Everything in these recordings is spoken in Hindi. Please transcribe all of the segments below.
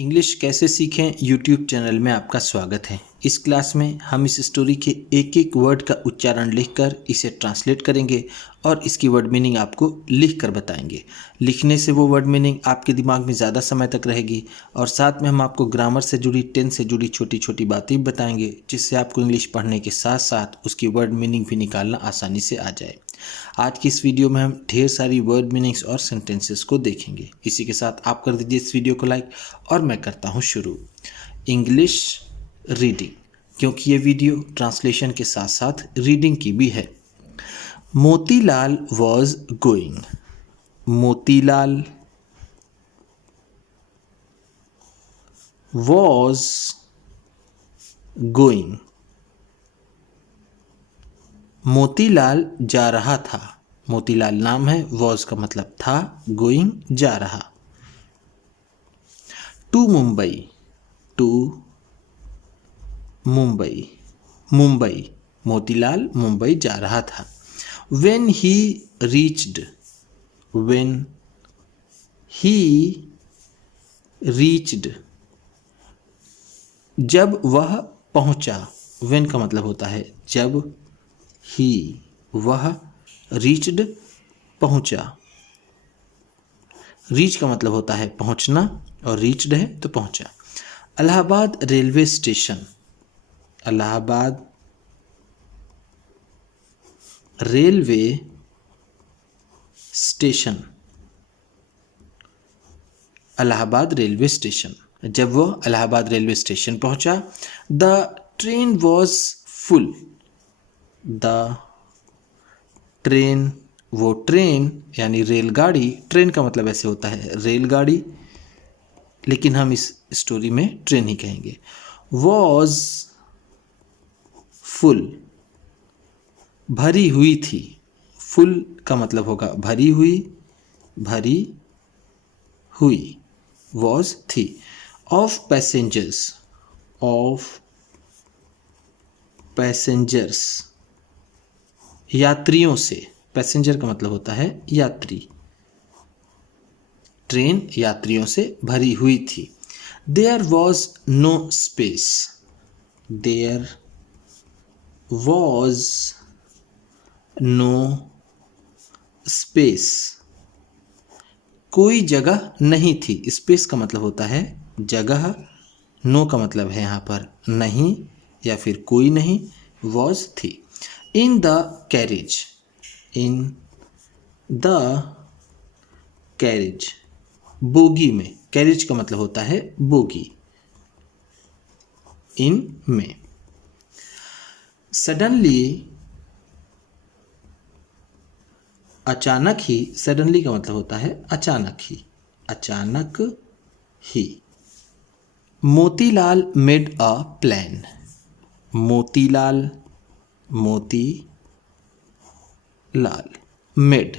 इंग्लिश कैसे सीखें यूट्यूब चैनल में आपका स्वागत है। इस क्लास में हम इस स्टोरी के एक एक वर्ड का उच्चारण लिखकर इसे ट्रांसलेट करेंगे और इसकी वर्ड मीनिंग आपको लिख कर बताएंगे। लिखने से वो वर्ड मीनिंग आपके दिमाग में ज़्यादा समय तक रहेगी और साथ में हम आपको ग्रामर से जुड़ी, टेंस से जुड़ी छोटी छोटी बातें भी बताएंगे, जिससे आपको इंग्लिश पढ़ने के साथ साथ उसकी वर्ड मीनिंग भी निकालना आसानी से आ जाए। आज की इस वीडियो में हम ढेर सारी वर्ड मीनिंग्स और सेंटेंसेस को देखेंगे। इसी के साथ आप कर दीजिए इस वीडियो को लाइक और मैं करता हूँ शुरू। इंग्लिश रीडिंग, क्योंकि ये वीडियो ट्रांसलेशन के साथ साथ रीडिंग की भी है। Motilal was going. Motilal was going. Motilal जा रहा था। मोतीलाल नाम है, वॉज का मतलब था, गोइंग जा रहा। टू मुंबई। टू मुंबई। मुंबई, मोतीलाल मुंबई जा रहा था। When he reached. When he reached, जब वह पहुंचा। व्हेन का मतलब होता है जब, ही वह, रीच्ड पहुंचा। रीच का मतलब होता है पहुंचना और रीच्ड है तो पहुंचा। Allahabad railway station. Allahabad railway station. Allahabad railway station, जब वो इलाहाबाद रेलवे स्टेशन पहुंचा। The train was full. The train, वो ट्रेन यानी रेलगाड़ी। ट्रेन का मतलब ऐसे होता है रेलगाड़ी, लेकिन हम इस स्टोरी में ट्रेन ही कहेंगे। वॉज फुल, भरी हुई थी। फुल का मतलब होगा भरी हुई, भरी हुई। वॉज थी। Of passengers. ऑफ पैसेंजर्स, यात्रियों से। पैसेंजर का मतलब होता है यात्री। ट्रेन यात्रियों से भरी हुई थी। There was no space. There was no space, कोई जगह नहीं थी। स्पेस का मतलब होता है जगह, नो का मतलब है यहाँ पर नहीं या फिर कोई नहीं। वॉज थी। इन the carriage. In the carriage, bogie में। कैरेज का मतलब होता है बोगी। इन में। सडनली, अचानक ही। सडनली का मतलब होता है अचानक ही, अचानक ही। Motilal made a plan. Motilal, Moti Lal, made,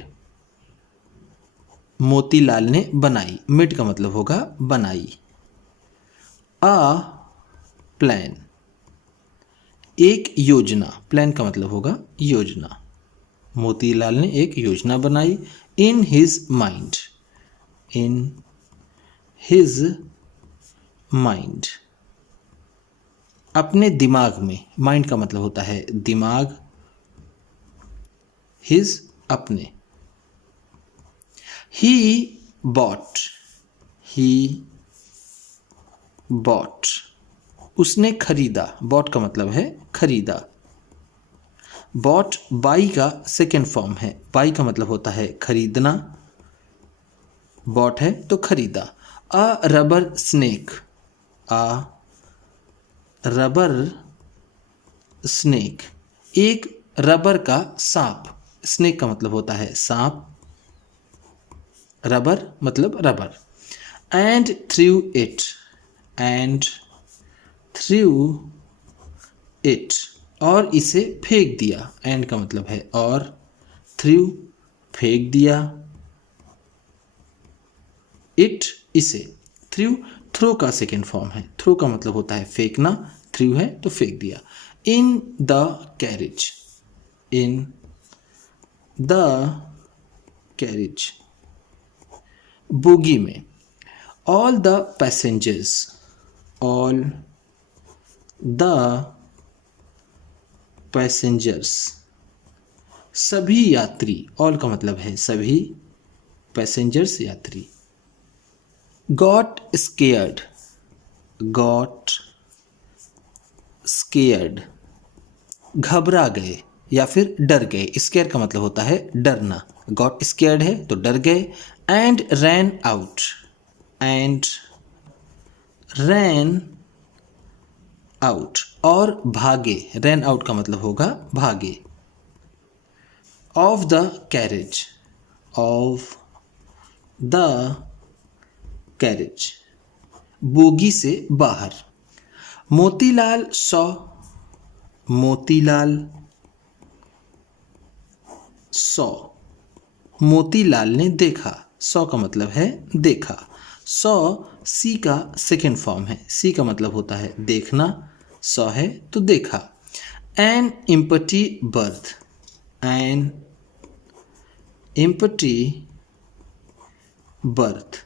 Motilal ने बनाई। मेड का मतलब होगा बनाई। अ प्लान, एक योजना। प्लान का मतलब होगा योजना। मोतीलाल ने एक योजना बनाई। In his mind. In his mind, अपने दिमाग में। माइंड का मतलब होता है दिमाग। हिज, अपने। He bought. ही बॉट, उसने खरीदा। बॉट का मतलब है खरीदा। बॉट बाई का सेकेंड फॉर्म है। बाई का मतलब होता है खरीदना। बॉट है तो खरीदा। अ रबर स्नेक। अ रबर स्नेक, एक रबर का सांप। स्नेक का मतलब होता है सांप, रबर मतलब rubber. And through it. And through it, और इसे फेंक दिया। एंड का मतलब है और, थ्रू फेंक दिया, इट इसे। थ्रू, थ्रो का सेकेंड फॉर्म है। थ्रो का मतलब होता है फेंकना, थ्रू है तो फेंक दिया। In the carriage. In the carriage, bogie में। All the passengers, all the passengers, सभी यात्री, ऑल का मतलब है सभी, पैसेंजर्स यात्री। गॉट स्केयर्ड, गॉट स्केयर्ड, घबरा गए या फिर डर गए। स्केयर का मतलब होता है डरना, गॉट स्केयर्ड है तो डर गए। And ran out, and ran out, और भागे, रैन आउट का मतलब होगा भागे। Of the carriage, of the carriage, bogie से बाहर। मोतीलाल सॉ, मोतीलाल सॉ, मोतीलाल ने देखा, सॉ का मतलब है देखा। सॉ सी का सेकेंड फॉर्म है, सी का मतलब होता है देखना, सॉ है तो देखा। An empty birth, an empty birth,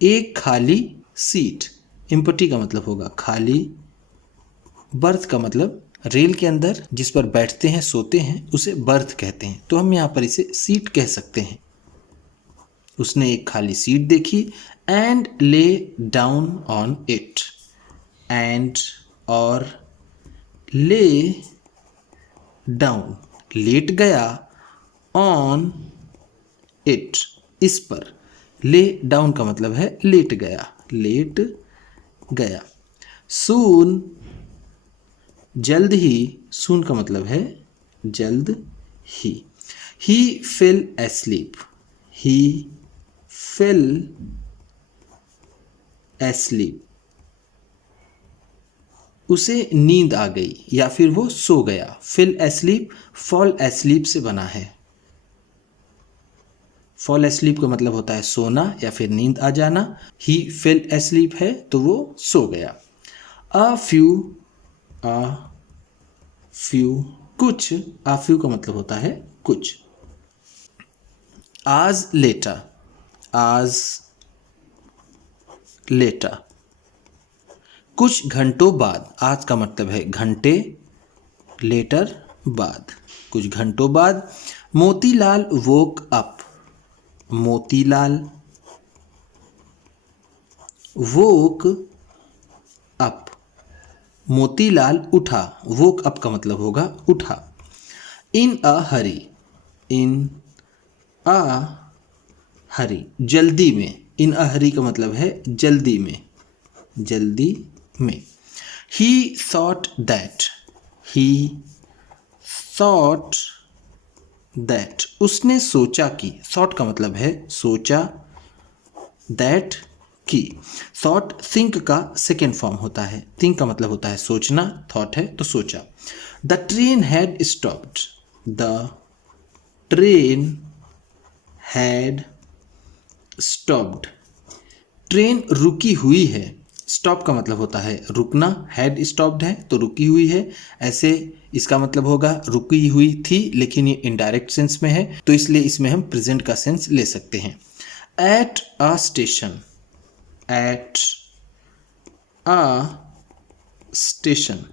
एक खाली सीट। एम्प्टी का मतलब होगा खाली, बर्थ का मतलब रेल के अंदर जिस पर बैठते हैं सोते हैं उसे बर्थ कहते हैं, तो हम यहाँ पर इसे सीट कह सकते हैं। उसने एक खाली सीट देखी। And lay down on it, and और ले डाउन लेट गया, ऑन इट इस पर। ले डाउन का मतलब है लेट गया, लेट गया। सून जल्द ही, सून का मतलब है जल्द ही। ही फेल एस्लीप, ही फेल एस्लीप, उसे नींद आ गई या फिर वो सो गया। फेल एस्लीप फॉल एस्लीप से बना है। फॉल एस्लीप का मतलब होता है सोना या फिर नींद आ जाना। ही फेल एस्लीप है तो वो सो गया। अ फ्यू कुछ, आ फ्यू का मतलब होता है कुछ। आज लेटर, आज लेटर, कुछ घंटों बाद। आज का मतलब है घंटे, लेटर बाद, कुछ घंटों बाद। Motilal woke up, Motilal woke up, Motilal उठा। वोक अप का मतलब होगा उठा। इन अ हरी, इन अ हरी, जल्दी में। इन अ हरी का मतलब है जल्दी में, जल्दी में। ही thought that, he thought that, उसने सोचा कि। थॉट का मतलब है सोचा, दैट की। थॉट थिंक का सेकेंड फॉर्म होता है। थिंक का मतलब होता है सोचना, थॉट है तो सोचा। The train had stopped, the train had stopped, train रुकी हुई है। स्टॉप का मतलब होता है रुकना, हैड स्टॉप्ड है तो रुकी हुई है। ऐसे इसका मतलब होगा रुकी हुई थी, लेकिन ये इनडायरेक्ट सेंस में है तो इसलिए इसमें हम प्रेजेंट का सेंस ले सकते हैं। At a station, at a station,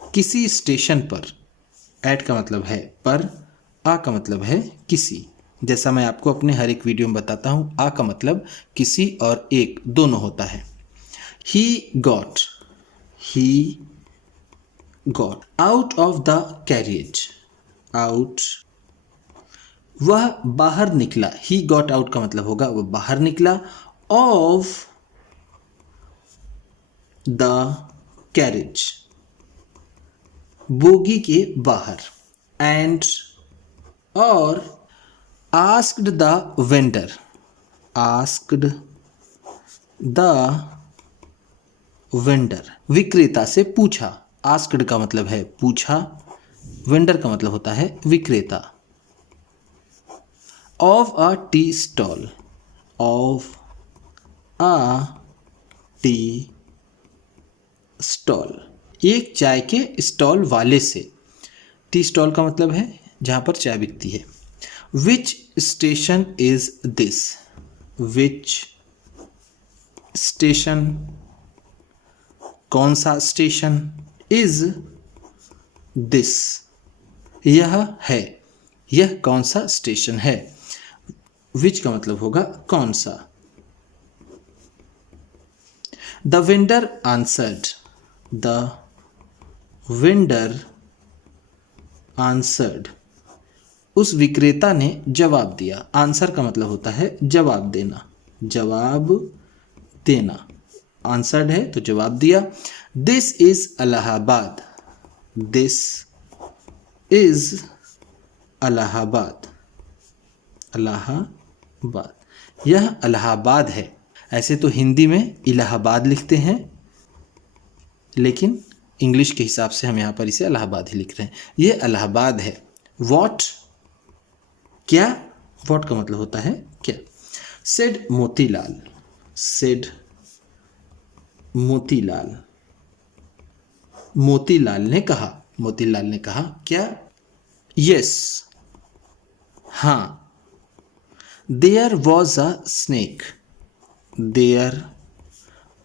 किसी स्टेशन पर। एट का मतलब है पर, आ का मतलब है किसी। जैसा मैं आपको अपने हर एक वीडियो में बताता हूँ, आ का मतलब किसी और एक दोनों होता है। He got, he got out of the carriage, out, वह बाहर निकला। ही गॉट आउट का मतलब होगा वह बाहर निकला। ऑफ द कैरिज, बोगी के बाहर। एंड और asked the vendor, asked the vendor, विक्रेता से पूछा। आस्क्ड का मतलब है पूछा, वेंडर का मतलब होता है विक्रेता। Of a tea stall, of a tea stall, एक चाय के स्टॉल वाले से। टी स्टॉल का मतलब है जहाँ पर चाय बिकती है। Which station is this, which station, कौन सा स्टेशन। इज दिस, यह है, यह कौन सा स्टेशन है। विच का मतलब होगा कौन सा। The vendor answered, the vendor answered, उस विक्रेता ने जवाब दिया। आंसर का मतलब होता है जवाब देना, जवाब देना। आंसर्ड है तो जवाब दिया। This is Allahabad, this is Allahabad, Allahabad, यह इलाहाबाद है। ऐसे तो हिंदी में इलाहाबाद लिखते हैं, लेकिन इंग्लिश के हिसाब से हम यहाँ पर इसे इलाहाबाद ही लिख रहे हैं। यह इलाहाबाद है। वॉट, क्या, वॉट का मतलब होता है क्या। सेड मोतीलाल, सेड मोतीलाल, मोतीलाल ने कहा, मोतीलाल ने कहा क्या। यस, हाँ। There was a snake, there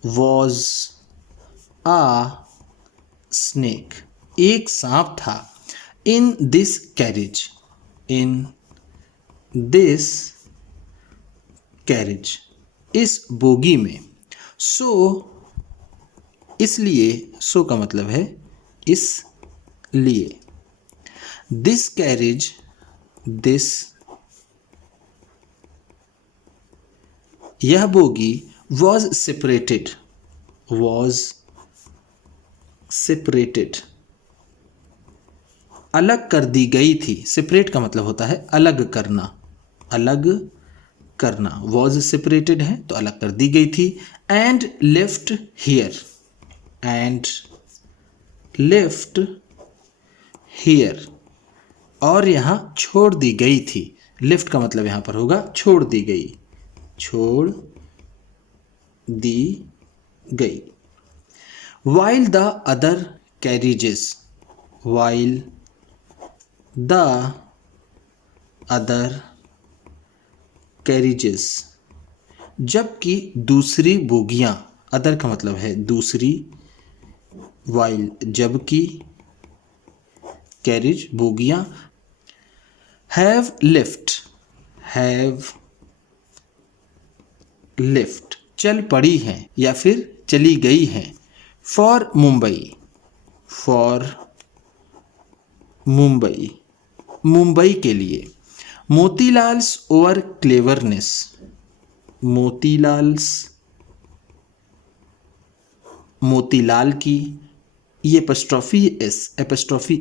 was a snake, एक सांप था। In this carriage, in this carriage, इस बोगी में। सो, इसलिए, सो का मतलब है इसलिए। दिस कैरेज, दिस, यह bogie was separated, was separated, अलग कर दी गई थी। सेपरेट का मतलब होता है अलग करना, अलग करना। वॉज सेपरेटेड है तो अलग कर दी गई थी। And left here, and left here, और यहाँ छोड़ दी गई थी। लेफ्ट का मतलब यहाँ पर होगा छोड़ दी गई, छोड़ दी गई। While the other carriages, while the other carriages, जबकि दूसरी बोगियां, अदर का मतलब है दूसरी, while जबकि, carriage बोगियां, have left, have left, चल पड़ी हैं या फिर चली गई हैं। फॉर मुंबई, फॉर मुंबई, मुंबई के लिए। मोतीलाल्स ओवर क्लेवरनेस, मोतीलाल्स, मोतीलाल की, ये एपस्ट्रॉफी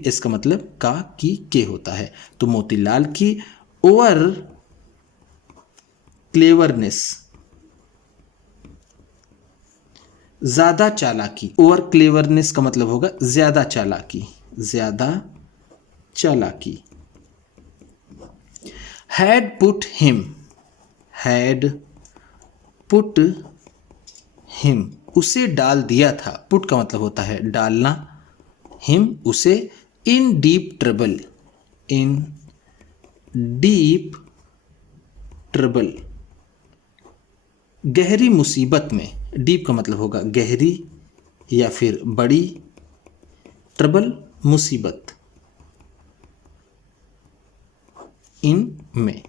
एस का मतलब का की के होता है, तो मोतीलाल की ओवर क्लेवरनेस, ज्यादा चालाकी। ओवर क्लेवरनेस का मतलब होगा ज्यादा चालाकी, ज्यादा चालाकी। Had put him, had put him, उसे डाल दिया था। पुट का मतलब होता है डालना, हिम उसे। इन डीप ट्रबल, इन डीप ट्रबल, गहरी मुसीबत में। डीप का मतलब होगा गहरी या फिर बड़ी, ट्रबल मुसीबत, इन में।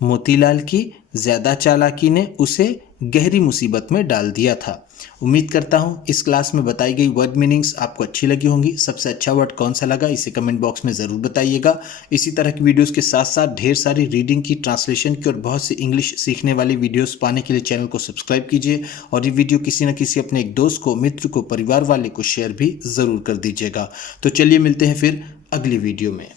मोतीलाल की ज़्यादा चालाकी ने उसे गहरी मुसीबत में डाल दिया था। उम्मीद करता हूँ इस क्लास में बताई गई वर्ड मीनिंग्स आपको अच्छी लगी होंगी। सबसे अच्छा वर्ड कौन सा लगा इसे कमेंट बॉक्स में ज़रूर बताइएगा। इसी तरह की वीडियोस के साथ साथ ढेर सारी रीडिंग की, ट्रांसलेशन की और बहुत सी इंग्लिश सीखने वाली वीडियोस पाने के लिए चैनल को सब्सक्राइब कीजिए और ये वीडियो किसी न किसी अपने एक दोस्त को, मित्र को, परिवार वाले को शेयर भी ज़रूर कर दीजिएगा। तो चलिए मिलते हैं फिर अगली वीडियो में।